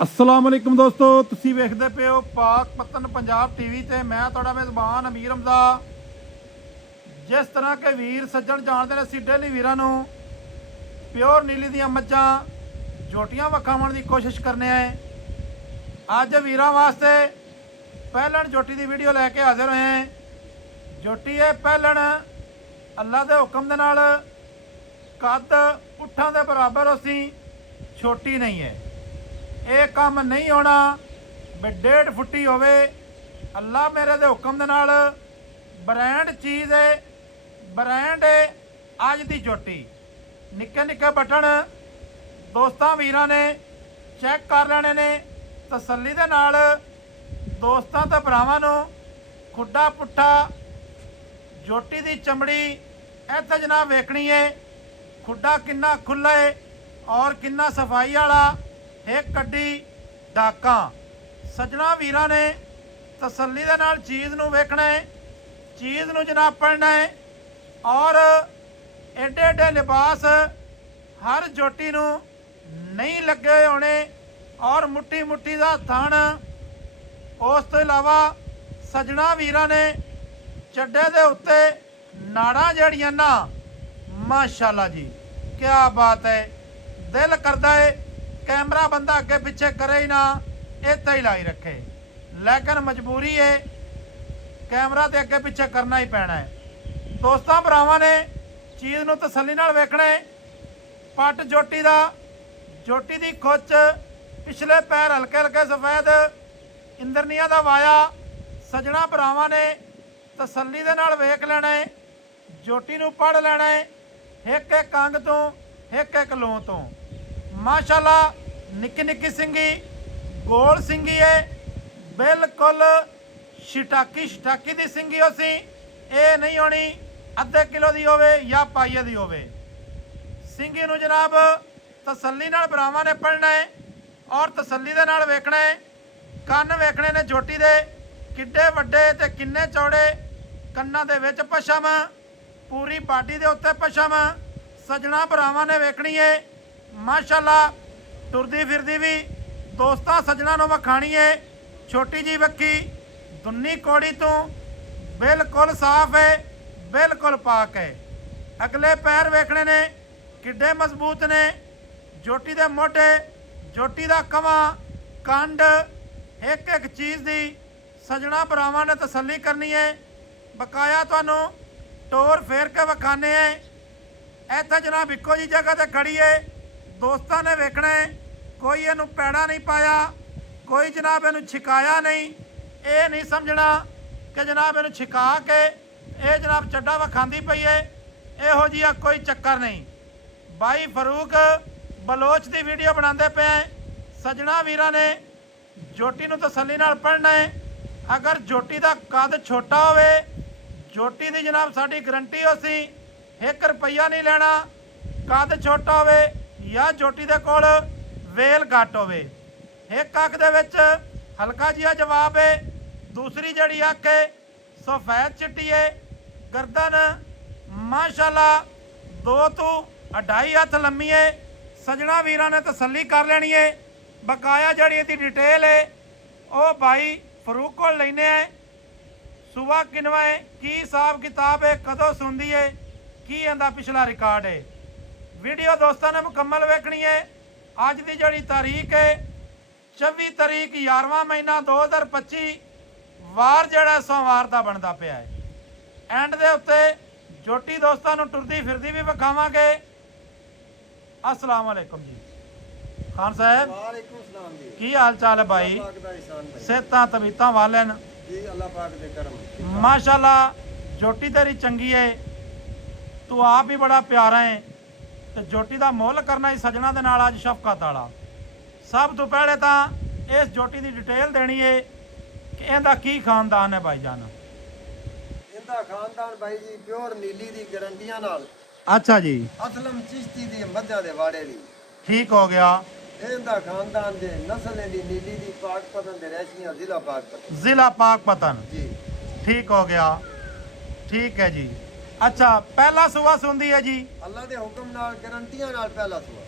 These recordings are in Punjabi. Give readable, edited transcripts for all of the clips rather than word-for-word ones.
अस्सलाम वालेकुम दोस्तों, ਤੁਸੀਂ ਵੇਖਦੇ ਪਏ ਹੋ ਪਾਕ ਪਤਨ ਪੰਜਾਬ ਟੀਵੀ ਤੇ ਮੈਂ ਤੁਹਾਡਾ ਮੇਜ਼ਬਾਨ ਅਮੀਰ ਹਮਜ਼ਾ। ਜਿਸ ਤਰ੍ਹਾਂ ਕਿ ਵੀਰ ਸੱਜਣ ਜਾਣਦੇ ਨੇ, ਅਸੀਂ ਡੇਲੀ ਵੀਰਾਂ ਨੂੰ ਪਿਓਰ ਨੀਲੀ ਦੀਆਂ ਮੱਝਾਂ ਝੋਟੀਆਂ ਵਿਖਾਉਣ ਦੀ ਕੋਸ਼ਿਸ਼ ਕਰਨੇ ਆ। ਅੱਜ ਵੀਰਾਂ ਵਾਸਤੇ ਪਹਿਲਣ ਝੋਟੀ ਦੀ ਵੀਡੀਓ ਲੈ ਕੇ ਹਾਜ਼ਰ ਹੋਏ ਹਾਂ। ਝੋਟੀ ਹੈ ਪਹਿਲਣ, ਅੱਲਾ ਦੇ ਹੁਕਮ ਦੇ ਨਾਲ ਕੱਦ ਉੱਠਾਂ ਦੇ ਬਰਾਬਰ ਅਸੀਂ ਛੋਟੀ नहीं है। ਇਹ ਕੰਮ नहीं होना भी 1.5 फुटी होवे। अल्लाह मेरे दे हुक्म दे नाल ब्रांड चीज़ है, ब्रांड है। अज दी झोटी निक्के निक्के बटन दोस्तां वीरां ने चैक कर लेने ने तसल्ली दे नाल। दोस्तां ते भरावां नूं खुड्डा पुट्ठा झोटी दी चमड़ी इत्थे जनाब वेखनी है। खुड्डा किन्ना खुला है और किन्ना सफाई वाला, एक कड्डी डाका। सजना वीरां ने तसल्ली दे नाल चीज़ नूं वेखना है, चीज़ नूं जनाब पढ़ना है। और एडे एडे लिबास हर झोटी नूं नहीं लगे होने और मुट्ठी मुट्ठी दा थण। उस तो इलावा सजना वीरां ने चड्डे दे उत्ते नाड़ां जड़ियां ना, माशाअल्लाह जी क्या बात है। दिल करदा है कैमरा बंदा अगे पिछे करे ही ना, इत्थे ही लाई रखे, लेकिन मजबूरी है कैमरा ते अगे पिछे करना ही पैना है। दोस्तों भरावां ने चीज़ नूं तसल्ली नाल वेखना है। पट झोटी दा, झोटी दी खुच, पिछले पैर हल्के हल्के सफेद, इंद्रनिया दा वाया। सजना भरावां ने तसल्ली दे नाल वेख लेना है, झोटी नूं पढ़ लेना है, एक एक अंग तो एक एक लों तो। माशाअल्लाह निक्की निक्की सिंगी, गोल सिंगी है, बिल्कुल शिटाकी शिटाकी दी सिंगी हो सी। ये नहीं होनी अद्धे किलो दी होवे या पाइए दी होवे। सिंगी नूं जनाब तसल्ली नाल भरावां ने पढ़ना है और तसल्ली दे नाल वेखना है। कंन वेखने ने झोटी दे किड्डे वड्डे ते किन्ने चौड़े। कन्नां दे विच पछम, पूरी बाडी दे उत्ते पछम सजना भरावां ने वेखनी है। माशाअल्लाह टुरदी फिरदी भी दोस्तां सजना नूं विखाणी है। छोटी जी वक्की दुन्नी कौड़ी तो बिल्कुल साफ है, बिल्कुल पाक है। अगले पैर वेखने ने किड्डे मजबूत ने। झोटी दे मोढे, झोटी दा कवा, कंड, एक एक चीज़ दी सजना भरावां ने तसल्ली करनी है। बकाया तुहानूं टोर फेर के विखाने हैं। इत्थे जनाब इक्को जी जगह ते खड़ी है, दोस्तों ने वेखना है। कोई इनू पैड़ा नहीं पाया, कोई जनाब इनू छिकाया नहीं। ये नहीं समझना कि जनाब इनू छिका के ये जनाब चड्डा विखांदी पई है, इहो जिहा कोई चक्कर नहीं। भाई फरूक बलोच की वीडियो बनाते पे हैं। सजना वीरां ने झोटी नूं तसल्ली नाल पढ़ना है। अगर झोटी का कद छोटा होवे, झोटी की जनाब साडी गारंटी हो सी, 1 रुपया नहीं लेना। कद छोटा होवे या झोटी दे कोल वेल घट होवे। एक अख दे विच हल्का जिहा जवाब है, दूसरी जड़ी अख है सफेद चिट्टी है। गर्दन माशाअल्लाह 2 तो 2.5 हथ लम्मी है। सजना वीरां ने तसल्ली कर लेनी है। बकाया जड़ी इसकी डिटेल है वो भाई फरूक को लेने है। सुबह किनवा है, की हिसाब किताब है, कदों सुनती है, की इहदा पिछला रिकॉर्ड है। वीडियो दोस्तों ने मुकम्मल वेखनी है। अज की जड़ी तारीख है 24 तारीख 11वां महीना 2025, वार जड़ा सोमवार का बनता पिया है। एंड दे उत्ते झोटी दोस्तों नूं टुरदी फिरदी भी विखावांगे। अस्सलाम वालेकुम जी खान साहब, वालेकुम सलाम जी। की हाल चाल है भाई? अल्लाह पाक दा एहसान भाई सेहतां तबीयतां वाले न? जी अल्लाह पाक दे करम। माशाअल्लाह झोटी तेरी चंगी है, तू आप ही बड़ा प्यारा है। तो झोटी का मुल करना ही सजना दे नाल अज शफकत वाला। सब तो पहले तो इस झोटी की डिटेल देनी है कि इहदा की खानदान है भाई जान? इंदा खानदान भाई जी प्योर नीली दी गारंटियां नाल। अच्छा जी, असलम चिश्ती दी मध्या दे वाड़े दी। ठीक हो गया। इंदा खानदान दे नस्ल दी नीली दी पाक पतन दे रैशियां जिला पाक पतन। जिला पाक पतन, जी ठीक हो गया। ठीक है जी। अच्छा पहला सुबह सुनती है जी? अल्लाह दे हुक्म नाल गारंटियां नाल पहला सुआ।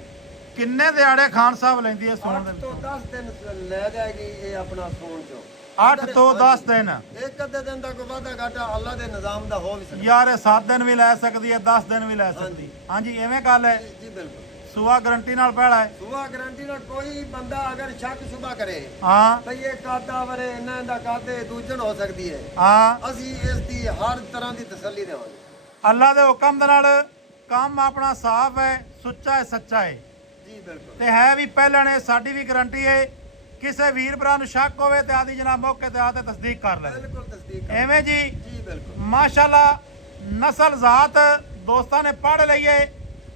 ਕਿੰਨੇ ਦਿਹਾੜੇ ਖਾਨ ਸਾਹਿਬ ਲੈਂਦੀ ਹੈ ਸੌਣ 8 ਦੇ ਤੋਂ 10 ਦਿਨ ਲੈ ਜਾਏਗੀ ਇਹ ਆਪਣਾ ਸੌਣ ਚੋਂ 8 ਤੋਂ 10 ਦਿਨ ਇੱਕ ਅੱਧੇ ਦਿਨ ਦਾ ਕੋਈ ਵਾਧਾ ਘਾਟਾ ਅੱਲਾ ਦੇ ਨਿਜ਼ਾਮ ਦਾ ਹੋ ਵੀ ਸਕਦਾ ਯਾਰ ਇਹ 7 ਦਿਨ ਵੀ ਲੈ ਸਕਦੀ ਹੈ 10 ਦਿਨ ਵੀ ਲੈ ਸਕਦੀ ਹਾਂਜੀ ਐਵੇਂ ਗੱਲ ਹੈ ਜੀ ਬਿਲਕੁਲ ਸੂਆ ਗਰੰਟੀ ਨਾਲ ਪਹਿਲਾ ਹੈ ਸੁਆ ਗਾਰੰਟੀ ਨਾਲ ਕੋਈ ਬੰਦਾ ਅਗਰ ਸ਼ੱਕ ਸ਼ੁਬਾ ਕਰੇ ਹਾਂ ਭਈ ਇਹ ਕਾਦਾ ਵਰੇ ਇਹਨਾਂ ਦਾ ਕਾਦੇ ਦੂਜਣ ਹੋ ਸਕਦੀ ਹੈ ਹਾਂ ਅਸੀਂ ਇਸ ਦੀ ਹਰ ਤਰ੍ਹਾਂ ਦੀ ਤਸੱਲੀ ਦੇਵਾਂਗੇ ਅੱਲਾ ਦੇ ਹੁਕਮ ਦੇ ਨਾਲ ਕੰਮ ਆਪਣਾ ਸਾਫ਼ ਹੈ ਸੁੱਚਾ ਹੈ ਸੱਚਾ ਹੈ ਜੀ ਬਿਲਕੁਲ ਤੇ ਹੈ ਵੀ ਪਹਿਲਾਂ ਨੇ ਸਾਡੀ ਵੀ ਗਰੰਟੀ ਹੈ ਕਿਸੇ ਵੀਰ ਭਰਾ ਨੂੰ ਸ਼ੱਕ ਹੋਵੇ ਤੇ ਆਦੀ ਜਨਾਬ ਮੌਕੇ ਤੇ ਆ ਤੇ ਤਸਦੀਕ ਕਰ ਲੈ ਬਿਲਕੁਲ ਤਸਦੀਕ ਐਵੇਂ ਜੀ ਜੀ ਬਿਲਕੁਲ ਮਾਸ਼ਾਅੱਲਾ ਨਸਲ ਜ਼ਾਤ ਦੋਸਤਾਂ ਨੇ ਪੜ੍ਹ ਲਈਏ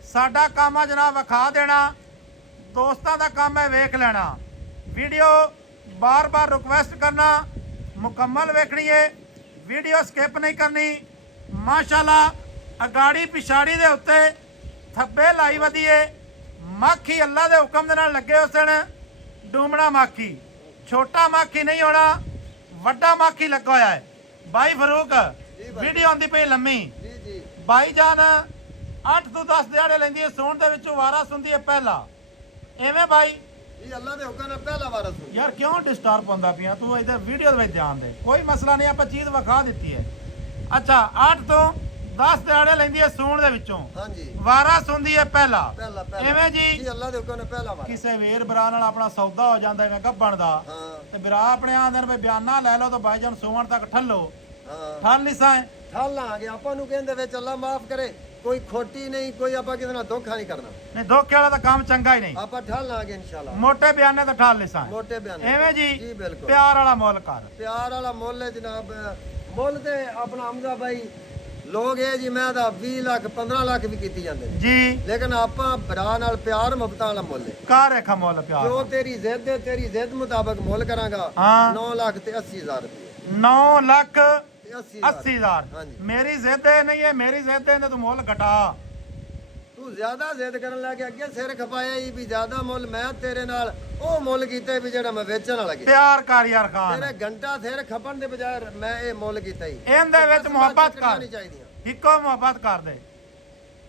ਸਾਡਾ ਕੰਮ ਆ ਜਨਾਬ ਵਿਖਾ ਦੇਣਾ ਦੋਸਤਾਂ ਦਾ ਕੰਮ ਹੈ ਵੇਖ ਲੈਣਾ ਵੀਡੀਓ ਬਾਰ-ਬਾਰ ਰਿਕੁਐਸਟ ਕਰਨਾ ਮੁਕੰਮਲ ਵੇਖਣੀ ਹੈ ਵੀਡੀਓ ਸਕਿਪ ਨਹੀਂ ਕਰਨੀ ਮਾਸ਼ਾਅੱਲਾ ਅਗਾੜੀ ਪਿਛਾੜੀ ਦੇ ਉੱਤੇ ਥੱਬੇ ਲਾਈ ਵਧੀਏ ਮਾਖੀ ਅੱਲਾ ਦੇ ਹੁਕਮ ਦੇ ਨਾਲ ਲੱਗੇ ਉਸ ਦਿਨ ਡੂਮਣਾ ਮਾਖੀ ਛੋਟਾ ਮਾਖੀ ਨਹੀਂ ਹੋਣਾ ਵੱਡਾ ਮਾਖੀ ਲੱਗਾ ਹੋਇਆ ਹੈ ਬਾਈ ਫਰੂਕ ਵੀਡੀਓ ਆਉਂਦੀ ਪਈ ਲੰਮੀ ਜੀ ਜੀ ਬਾਈ ਜਾਨ 8 ਤੋਂ 10 ਦਿਹਾੜੇ ਲੈਂਦੀ ਹੈ ਸੌਣ ਦੇ ਵਿੱਚੋਂ ਵਾਰਾ ਸੁਣਦੀ ਹੈ ਪਹਿਲਾ ਐਵੇਂ ਬਾਈ ਇਹ ਅੱਲਾ ਦੇ ਹੁਕਮ ਨਾਲ ਪਹਿਲਾ ਵਾਰਸ ਹੋ ਯਾਰ ਕਿਉਂ ਡਿਸਟਰਬ ਹੁੰਦਾ ਪਿਆ ਤੂੰ ਇਧਰ ਵੀਡੀਓ ਦੇ ਵਿੱਚ ਧਿਆਨ ਦੇ ਕੋਈ ਮਸਲਾ ਨਹੀਂ ਆਪਾਂ ਚੀਜ਼ ਵਿਖਾ ਦਿੱਤੀ ਹੈ ਅੱਛਾ 8 ਤੋਂ 10 ਦਿਹਾੜੇ ਲੈਂਦੀ ਹੈ ਸੌਣ ਦੇ ਵਿੱਚੋਂ ਹਾਂਜੀ ਵਾਰਾ ਸੁਣਦੀ ਹੈ ਪਹਿਲਾ ਪਹਿਲਾ ਐਵੇਂ ਜੀ ਜੀ ਅੱਲਾ ਦੇ ਹੁਕਮ ਨਾਲ ਪਹਿਲਾ ਵਾਰਸ ਕਿਸੇ ਵੀਰ ਭਰਾ ਨਾਲ ਆਪਣਾ ਸੌਦਾ ਹੋ ਜਾਂਦਾ ਐਵੇਂ ਗੱਬਣ ਦਾ ਹਾਂ ਤੇ ਵੀਰਾ ਆਪਣੇ ਆਂਦੇ ਨੇ ਵੀ ਬਿਆਨਾ ਲੈ ਲਓ ਤਾਂ ਭਾਈਜਾਨ ਸੌਣ ਤੱਕ ਠੱਲੋ ਹਾਂ ਠੱਲ ਲਿਸਾਂ ਠੱਲ ਆ ਗਿਆ ਆਪਾਂ ਨੂੰ ਕਹਿੰਦੇ ਵਿੱਚ ਅੱਲਾ ਮਾਫ ਕਰੇ ਕੋਈ ਖੋਟੀ ਨਹੀਂ ਕੋਈ ਆਪਾਂ ਕਿਸੇ ਨਾਲ ਧੋਖਾ ਨਹੀਂ ਕਰਨਾ ਨਹੀਂ ਧੋਖੇ ਵਾਲਾ ਤਾਂ ਕੰਮ ਚੰਗਾ ਹੀ ਨਹੀਂ ਆਪਾਂ ਠੱਲ ਆ ਗਏ ਇਨਸ਼ਾਅੱਲਾ ਮੋਟੇ ਬਿਆਨੇ ਤਾਂ ਠੱਲ ਲਿਸਾਂ ਮੋਟੇ ਬਿਆਨ ਐਵੇਂ ਜੀ ਜੀ ਬਿਲਕੁਲ ਪਿਆਰ ਵਾਲਾ ਮੁੱਲ ਕਰ ਪਿਆਰ ਵਾਲਾ ਮੁੱਲ ਹੈ ਜਨਾਬ ਮੁੱਲ ਤੇ ਆਪਣਾ ਹਮਜ਼ਾ ਭਾਈ ਲੋਕ ਇਹ ਜੀ ਮੈਂ ਤਾਂ 20 ਲੱਖ 15 ਲੱਖ ਵੀ ਕੀਤੀ ਜਾਂਦੇ ਨੇ ਜੀ ਲੇਕਿਨ ਆਪਾਂ ਭਰਾ ਨਾਲ ਪਿਆਰ ਮੁਹੱਬਤਾਂ ਵਾਲਾ ਮੁੱਲ ਹੈ ਕਰ ਰੇਖਾ ਮੁੱਲ ਪਿਆਰ ਜੋ ਤੇਰੀ ਜ਼ਿੱਦ ਹੈ ਤੇਰੀ ਜ਼ਿੱਦ ਮੁਤਾਬਕ ਮੁੱਲ ਕਰਾਂਗਾ ਹਾਂ 9 ਲੱਖ ਤੇ 80,000 ਰੁਪਏ 9 ਲੱਖ ਤੇ 80,000 80,000 ਹਾਂਜੀ। ਮੇਰੀ ਜ਼ਿੱਦ ਇਹ ਨਹੀਂ ਹੈ ਮੇਰੀ ਜ਼ਿੱਦ ਹੈ ਤੂੰ ਮੁੱਲ ਘਟਾ ਤੂੰ ਜ਼ਿਆਦਾ ਜ਼ਿੱਦ ਕਰਨ ਲੱਗ ਅੱਗੇ ਸਿਰ ਖਪਾਇਆ ਹੀ ਵੀ ਜ਼ਿਆਦਾ ਮੁੱਲ ਮੈਂ ਤੇਰੇ ਨਾਲ ਉਹ ਮੁੱਲ ਕੀਤਾ ਵੀ ਜਿਹੜਾ ਮੈਂ ਵੇਚਣ ਵਾਲਾ ਕੀਤਾ ਪਿਆਰ ਕਰ ਯਾਰ ਖਾਨ ਤੇਰੇ ਘੰਟਾ ਸਿਰ ਖਪਣ ਦੇ ਬਜਾਏ ਮੈਂ ਇਹ ਮੁੱਲ ਕੀਤਾ ਹੀ ਇਹਦੇ ਵਿੱਚ ਮੁਹੱਬਤ ਕਰ ਨਹੀਂ ਚਾਹੀਦੀਆਂ ਇੱਕੋ ਮੁਹੱਬਤ ਕਰ ਦੇ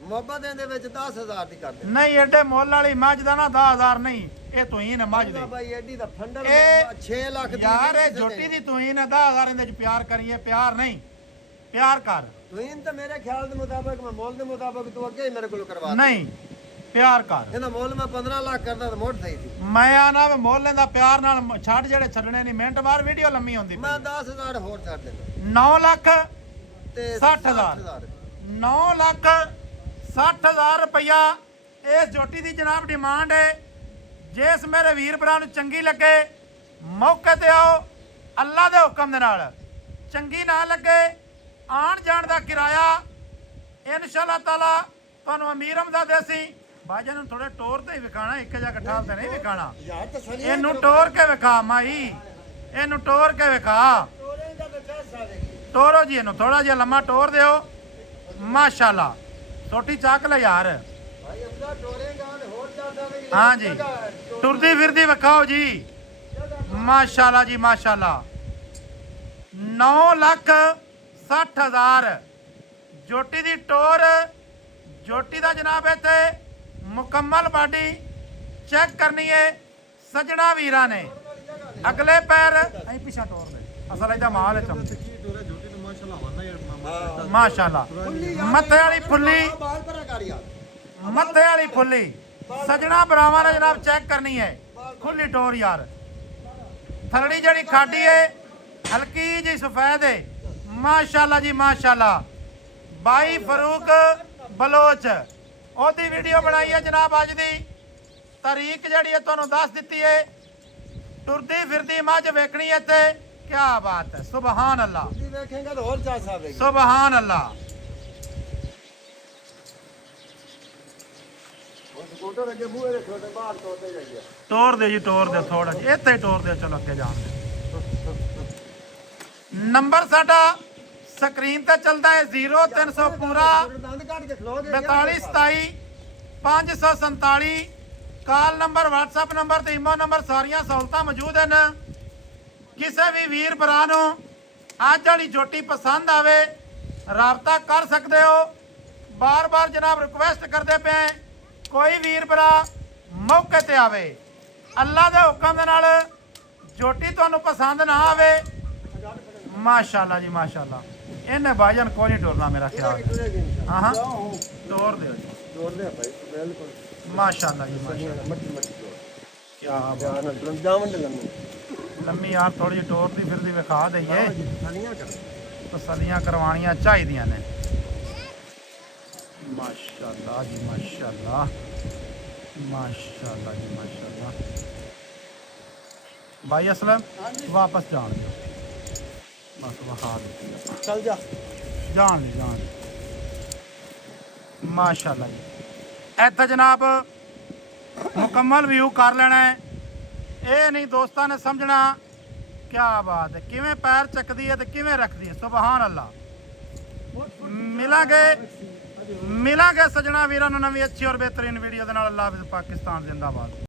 ਮੁਹੱਬਤ ਦੇ ਵਿੱਚ 10,000 ਦੀ ਕਰਦੇ ਨਹੀਂ ਐਡੇ ਮੁੱਲ ਵਾਲੀ ਮੱਝ ਦਾ ਨਾ 10,000 ਨਹੀਂ ਇਹ ਤੂੰ ਹੀ ਨਾ ਮੱਝ ਦੀ ਬਾਈ ਐਡੀ ਦਾ ਫੰਡਰ ਇਹ 6 ਲੱਖ ਦੀ ਯਾਰ ਇਹ ਕਿਸੇ ਝੋਟੀ ਦੀ ਤੂੰ ਹੀ ਨਾ 10,000 ਇਹਦੇ ਚ ਪਿਆਰ ਕਰੀਏ ਪਿਆਰ ਨਹੀਂ ਪਿਆਰ ਕਰ ਤੂੰ ਤਾਂ ਮੇਰੇ ਖਿਆਲ ਦੇ ਮੁਤਾਬਕ ਮੈਂ ਮੁੱਲ ਦੇ ਮੁਤਾਬਕ ਤੂੰ ਅੱਗੇ ਹੀ ਮੇਰੇ ਕੋਲ ਕਰਵਾ ਦੇ। ਨਹੀਂ ਪਿਆਰ ਕਰ ਇਹਦਾ ਮੁੱਲ ਮੈਂ 15 ਲੱਖ ਕਰਦਾ ਤਾਂ ਮੋੜ ਸਹੀ ਸੀ ਮੈਂ ਆਣਾ ਵੀ ਮੁੱਲ ਲੈਂਦਾ ਪਿਆਰ ਨਾਲ ਛੱਡ ਜਿਹੜੇ ਛੱਡਣੇ ਨਹੀਂ ਮਿੰਟ ਬਾਅਦ ਵੀਡੀਓ ਲੰਮੀ ਹੁੰਦੀ ਮੈਂ 10,000 ਹੋਰ ਛੱਡ ਦੇਣਾ 9 ਲੱਖ ਤੇ 60,000 9 ਲੱਖ 60,000 ਰੁਪਇਆ ਇਸ ਝੋਟੀ ਦੀ ਜਨਾਬ ਡਿਮਾਂਡ ਹੈ ਜਿਸ ਮੇਰੇ ਵੀਰ ਭਰਾ ਨੂੰ ਚੰਗੀ ਲੱਗੇ ਮੌਕੇ ਤੇ ਆਓ ਅੱਲਾ ਦੇ ਹੁਕਮ ਦੇ ਨਾਲ ਚੰਗੀ ਨਾ ਲੱਗੇ ਆਣ ਜਾਣ ਦਾ ਕਿਰਾਇਆ ਇਨਸ਼ਾਅੱਲਾ ਤਾਲਾ ਤੁਹਾਨੂੰ ਅਮੀਰ ਹਮਜ਼ਾ ਦੇਸੀ ਬਾਜਾ ਨੂੰ ਥੋੜੇ ਟੋਰ ਤੇ ਹੀ ਵਿਖਾਣਾ ਇੱਕ ਜਗ੍ਹਾ ਠਾਲ ਤੇ ਨਹੀਂ ਵਿਖਾਣਾ ਯਾਰ ਤਸਲੀ ਇਹਨੂੰ ਟੋਰ ਕੇ ਵਿਖਾ ਮਾਈ ਇਹਨੂੰ ਟੋਰ ਕੇ ਵਿਖਾ ਤੋਰੇਗਾ ਤਾਂ ਪੈਸਾ ਆਵੇਗੀ ਟੋਰੋ ਜੀ ਇਹਨੂੰ ਥੋੜਾ ਜਿਹਾ ਲੰਮਾ ਟੋਰ ਦਿਓ ਮਾਸ਼ਾਅੱਲਾ ਛੋਟੀ ਚੱਕ ਲੈ ਯਾਰ ਭਾਈ ਅਮਦਾ ਤੋਰੇਗਾ ਹੋਰ ਚੱਲ ਜਾਵੇਗੀ ਹਾਂ ਜੀ ਟੁਰਦੀ ਫਿਰਦੀ ਵਿਖਾਓ ਜੀ ਮਾਸ਼ਾਅੱਲਾ ਜੀ ਮਾਸ਼ਾਅੱਲਾ 9 ਲੱਖ 60,000 ਜੋਟੀ ਦੀ ਟੋਰ ਜੋਟੀ ਦਾ ਜਨਾਬ ਇੱਥੇ ਮੁਕੰਮਲ ਬਾਡੀ ਚੈੱਕ ਕਰਨੀ ਹੈ ਸਜਣਾ ਵੀਰਾਂ ਨੇ ਅਗਲੇ ਪੈਰ ਅਸੀਂ ਪਿਛਾ ਟੋਰ ਦੇ ਅਸਲ ਇਹਦਾ ਮਾਲ ਹੈ ਚਮ ਮਾਸ਼ਾਅੱਲਾ ਮੱਥੇ ਵਾਲੀ ਫੁੱਲੀ ਬਾਲ ਪਰਾ ਕਰ ਯਾਰ ਮੱਥੇ ਵਾਲੀ ਫੁੱਲੀ ਸਜਣਾ ਬਰਾਵਾਂ ਨੇ ਜਨਾਬ ਚੈੱਕ ਕਰਨੀ ਹੈ ਖੁੱਲੀ ਟੋਰ ਯਾਰ ਥਲੜੀ ਜਿਹੜੀ ਖਾਡੀ ਹੈ ਹਲਕੀ ਜੀ ਸਫੈਦ ਹੈ ਮਾਸ਼ਾਅੱਲਾ ਜੀ ਮਾਸ਼ਾਅੱਲਾ ਬਾਈ ਫਰੂਕ ਬਲੋਚ ਉਹਦੀ ਵੀਡੀਓ ਬਣਾਈ ਹੈ ਜਨਾਬ ਅੱਜ ਦੀ ਤਾਰੀਖ ਜਿਹੜੀ ਹੈ ਤੁਹਾਨੂੰ ਦੱਸ ਦਿੱਤੀ ਹੈ ਟੁਰਦੀ ਫਿਰਦੀ ਮੱਝ ਵੇਖਣੀ ਹੈ ਇੱਥੇ ਕੀ ਬਾਤ ਹੈ ਸੁਭਾਨ ਅੱਲਾ ਤੁਸੀਂ ਵੇਖੇਗਾ ਤਾਂ ਹੋਰ ਚਾਸ ਆਵੇਗੀ ਸੁਭਾਨ ਅੱਲਾ ਉਹ ਸਕੂਟਰ ਅੱਗੇ ਮੂਹਰੇ ਰੱਖੋ ਤੇ ਬਾਹਰ ਤੋੜਦੇ ਜਾਈਏ ਟੋਰ ਦੇ ਜੀ ਟੋਰ ਦੇ ਥੋੜਾ ਜਿਹਾ ਇੱਥੇ ਟੋਰ ਦੇ ਚਲੋ ਅੱਗੇ ਜਾਣ ਦੇ ਨੰਬਰ ਸਾਡਾ ਸਕਰੀਨ ਤੇ ਚੱਲਦਾ ਹੈ 0300 ਪੂਰਾ ਦੰਦ ਕੱਢ ਕੇ ਖਲੋ ਗਏ 4227 547 ਕਾਲ ਨੰਬਰ WhatsApp ਨੰਬਰ ਤੇ ਈਮੋ ਨੰਬਰ ਸਾਰੀਆਂ ਸਹੂਲਤਾਂ ਮੌਜੂਦ ਹਨ ਕਿਸੇ ਵੀ ਵੀਰ ਭਰਾ ਨੂੰ ਅੱਜ ਵਾਲੀ ਝੋਟੀ ਪਸੰਦ ਆਵੇ ਰਾਬਤਾ ਕਰ ਸਕਦੇ ਹੋ ਬਾਰ-ਬਾਰ ਜਨਾਬ ਰਿਕੁਐਸਟ ਕਰਦੇ ਪਏ ਕੋਈ ਵੀਰ ਭਰਾ ਮੌਕੇ ਤੇ ਆਵੇ। ਅੱਲਾ ਦੇ ਹੁਕਮ ਦੇ ਨਾਲ ਜੋਟੀ ਤੁਹਾਨੂੰ ਪਸੰਦ ਨਾ ਆਵੇ, ਮਾਸ਼ਾਅੱਲਾ ਜੀ ਮਾਸ਼ਾਅੱਲਾ, ਇਹਨੇ ਭਾਈਜਾਨ ਕੋਈ ਨਹੀਂ ਟੁਰਨਾ ਮੇਰਾ ਖਿਆਲ। ਹਾਂ ਹਾਂ ਤੋੜ ਦਿਓ ਜੀ, ਤੋੜ ਦੇ ਭਾਈ ਬਿਲਕੁਲ ਮਾਸ਼ਾਅੱਲਾ ਜੀ ਮਾਸ਼ਾਅੱਲਾ। ਮੱਟੀ ਮੱਟੀ ਤੋੜ ਕੀ ਬਾਤ, ਜਾਮਨ ਦੇ ਲੰਮੀ ਲੰਮੀ ਯਾਰ ਥੋੜੀ ਜਿਹੀ ਟੋਰਦੀ ਫਿਰਦੀ ਵਿਖਾ ਦਈਏ, ਸਾਲੀਆਂ ਕਰ ਤਸੱਲੀਆਂ ਕਰਵਾਉਣੀਆਂ ਚਾਹੀਦੀਆਂ ਨੇ। ਮਾਸ਼ਾਅੱਲਾ ਜੀ ਮਾਸ਼ਾਅੱਲਾ, ਮਾਸ਼ਾਅੱਲਾ ਜੀ ਮਾਸ਼ਾਅੱਲਾ। ਭਾਈ ਅਸਲਮ ਵਾਪਸ ਜਾਣ ਦਿਓ, ਬਸ ਵਹਾ ਦਿੱਤੀ ਆਪਾਂ। ਚੱਲ ਜਾ ਜਾਣ ਲਈ ਜਾਣ ਲਈ। ਮਾਸ਼ਾਅੱਲਾ ਜੀ ਇੱਥੇ ਜਨਾਬ ਮੁਕੰਮਲ ਵਿਊ ਕਰ ਲੈਣਾ ਹੈ। ਇਹ ਨਹੀਂ ਦੋਸਤਾਂ ਨੇ ਸਮਝਣਾ ਕੀ ਬਾਤ ਹੈ, ਕਿਵੇਂ ਪੈਰ ਚੱਕਦੀ ਹੈ ਤੇ ਕਿਵੇਂ ਰੱਖਦੀ ਹੈ। ਸੁਭਾਨ ਅੱਲਾ। ਮਿਲਾਂਗੇ ਸੱਜਣਾ ਵੀਰਾਂ ਨੂੰ ਨਵੀਂ ਅੱਛੀ ਔਰ ਬਿਹਤਰੀਨ ਵੀਡੀਓ ਦੇ ਨਾਲ। ਅੱਲਾਹ ਹਾਫਿਜ਼, ਪਾਕਿਸਤਾਨ ਜ਼ਿੰਦਾਬਾਦ।